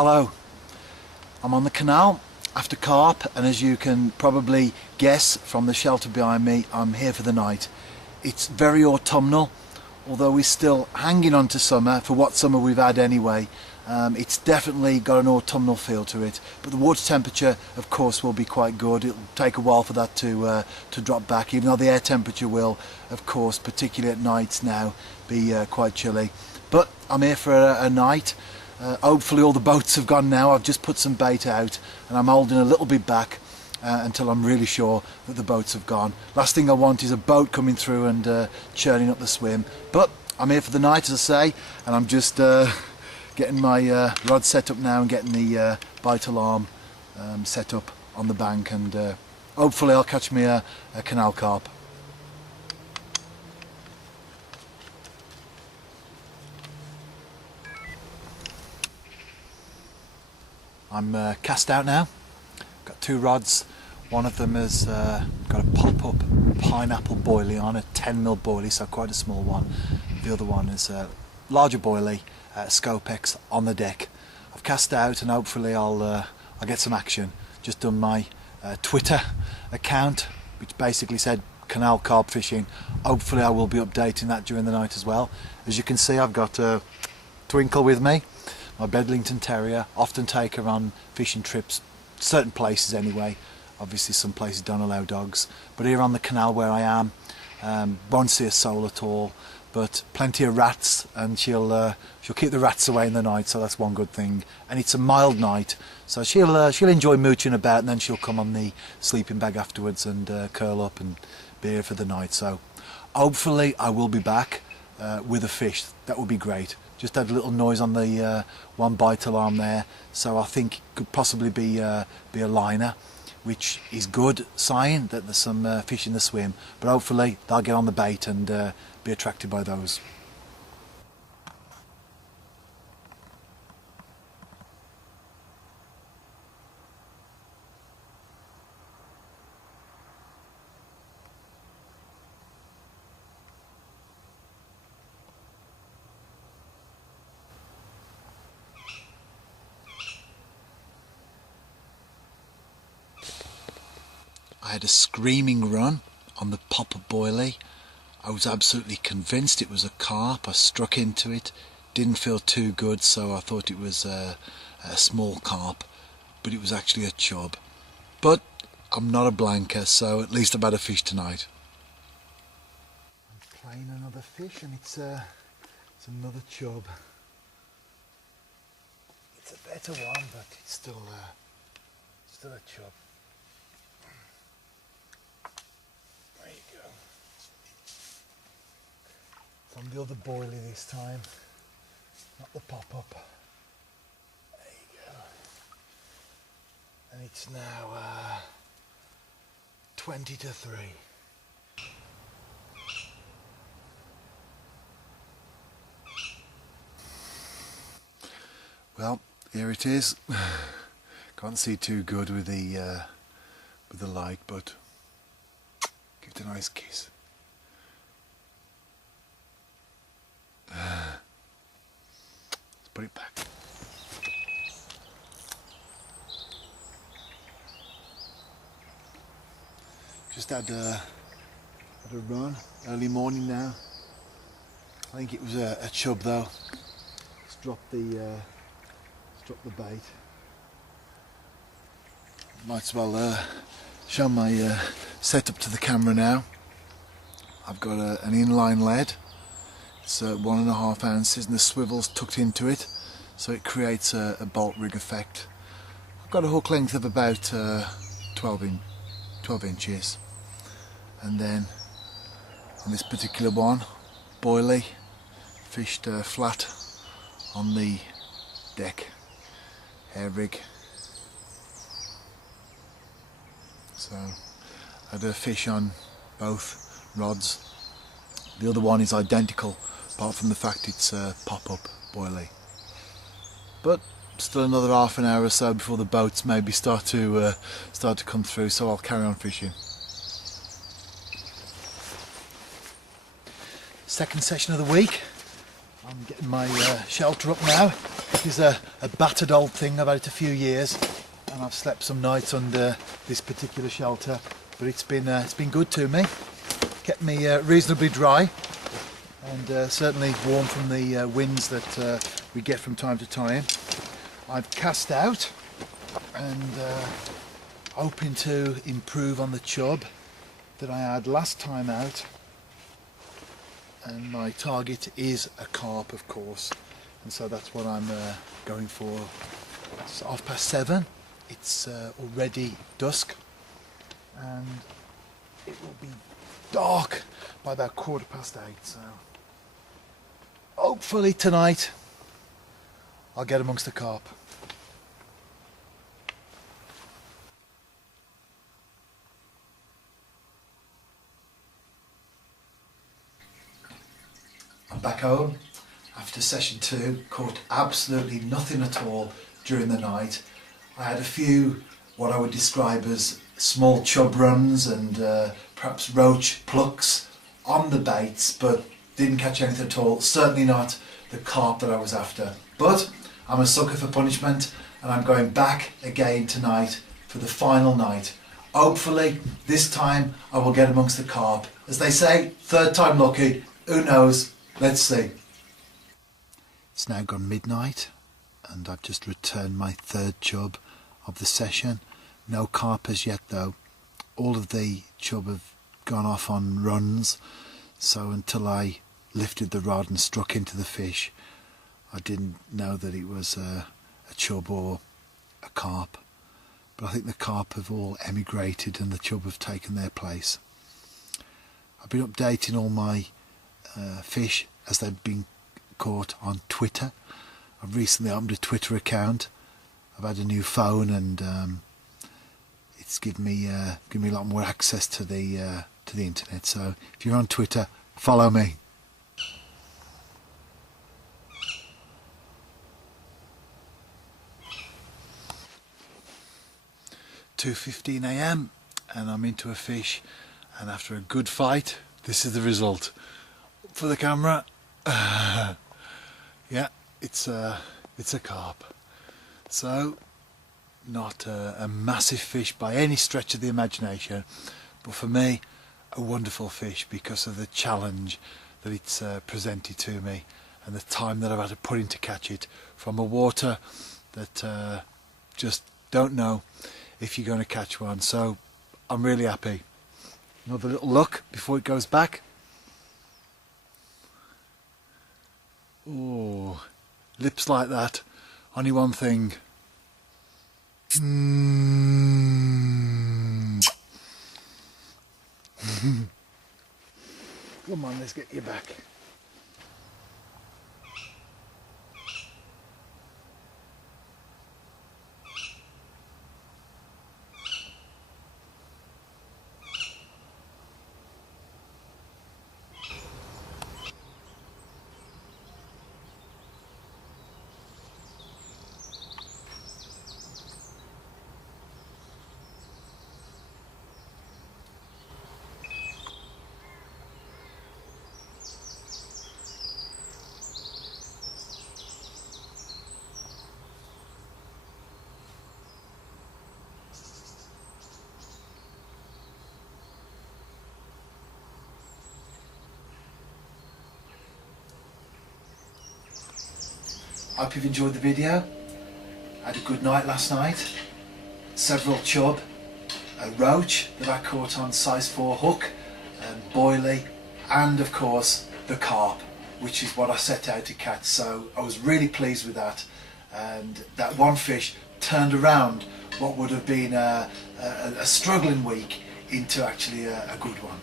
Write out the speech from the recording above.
Hello, I'm on the canal after carp, and as you can probably guess from the shelter behind me, I'm here for the night. It's very autumnal, although we're still hanging on to summer for what summer we've had anyway. It's definitely got an autumnal feel to it, but the water temperature of course will be quite good. It'll take a while for that to drop back, even though the air temperature will of course, particularly at nights now, be quite chilly. But I'm here for a night. Hopefully all the boats have gone now. I've just put some bait out and I'm holding a little bit back until I'm really sure that the boats have gone. Last thing I want is a boat coming through and churning up the swim. But I'm here for the night, as I say, and I'm just getting my rod set up now and getting the bite alarm set up on the bank, and hopefully I'll catch me a canal carp. I'm cast out now. Got two rods. One of them has got a pop-up pineapple boilie on, a 10mm boilie, so quite a small one. The other one is a larger boilie, Scopex on the deck. I've cast out and hopefully I'll get some action. Just done my Twitter account, which basically said canal carp fishing. Hopefully I will be updating that during the night as well. As you can see, I've got Twinkle with me, my Bedlington Terrier. Often take her on fishing trips, certain places anyway. Obviously some places don't allow dogs, but here on the canal where I am, won't see a soul at all, but plenty of rats, and she'll keep the rats away in the night, so that's one good thing. And it's a mild night, so she'll enjoy mooching about, and then she'll come on the sleeping bag afterwards and curl up and be here for the night. So hopefully I will be back with a fish. That would be great. Just had a little noise on the one bite alarm there, so I think it could possibly be a liner, which is good sign that there's some fish in the swim, but hopefully they'll get on the bait and be attracted by those. I had a screaming run on the pop-up boilie. I was absolutely convinced it was a carp. I struck into it, didn't feel too good, so I thought it was a small carp, but it was actually a chub. But I'm not a blanker, so at least I've had a fish tonight. I'm playing another fish, and it's another chub. It's a better one, but it's still a chub. From the other boilie this time, not the pop-up. There you go. And it's now 20-3. Well, here it is. Can't see too good with the light, but give it a nice kiss. Let's put it back. Just had a run, early morning now. I think it was a chub though. Let's drop the bait. Might as well show my setup to the camera now. I've got an inline lead. It's 1.5 ounces, and the swivel's tucked into it, so it creates a bolt rig effect. I've got a hook length of about 12 inches, and then on this particular one, boilie, fished flat on the deck, hair rig. So I had a fish on both rods. The other one is identical, apart from the fact it's a pop-up boilie. But still another half an hour or so before the boats maybe start to come through, so I'll carry on fishing. Second session of the week. I'm getting my shelter up now. It is a battered old thing. I've had it a few years, and I've slept some nights under this particular shelter. But it's been good to me. Kept me reasonably dry, and certainly warm from the winds that we get from time to time. I've cast out and hoping to improve on the chub that I had last time out, and my target is a carp, of course, and so that's what I'm going for. It's 7:30. It's already dusk, and it will be dark by about 8:15, so hopefully tonight I'll get amongst the carp. I'm back home after session 2, caught absolutely nothing at all during the night. I had a few what I would describe as small chub runs and perhaps roach plucks on the baits, but didn't catch anything at all, certainly not the carp that I was after. But I'm a sucker for punishment, and I'm going back again tonight for the final night. Hopefully this time I will get amongst the carp. As they say, third time lucky, who knows? Let's see. It's now gone midnight, and I've just returned my third chub of the session. No carp as yet though. All of the chub have gone off on runs, so until I lifted the rod and struck into the fish, I didn't know that it was a chub or a carp. But I think the carp have all emigrated and the chub have taken their place. I've been updating all my fish as they've been caught on Twitter. I've recently opened a Twitter account. I've had a new phone, and it's given me a lot more access to the internet. So if you're on Twitter, follow me. (2:15 a.m) and I'm into a fish, and after a good fight, this is the result. For the camera, yeah, it's a carp. So not a massive fish by any stretch of the imagination, but for me a wonderful fish because of the challenge that it's presented to me and the time that I've had to put in to catch it from a water that just don't know if you're going to catch one. So I'm really happy. Another little look before it goes back. Oh, lips like that, only one thing. Come on, let's get you back. Hope you've enjoyed the video. I had a good night last night. Several chub, a roach that I caught on size 4 hook, boilie, and of course the carp, which is what I set out to catch. So I was really pleased with that, and that one fish turned around what would have been a struggling week into actually a good one.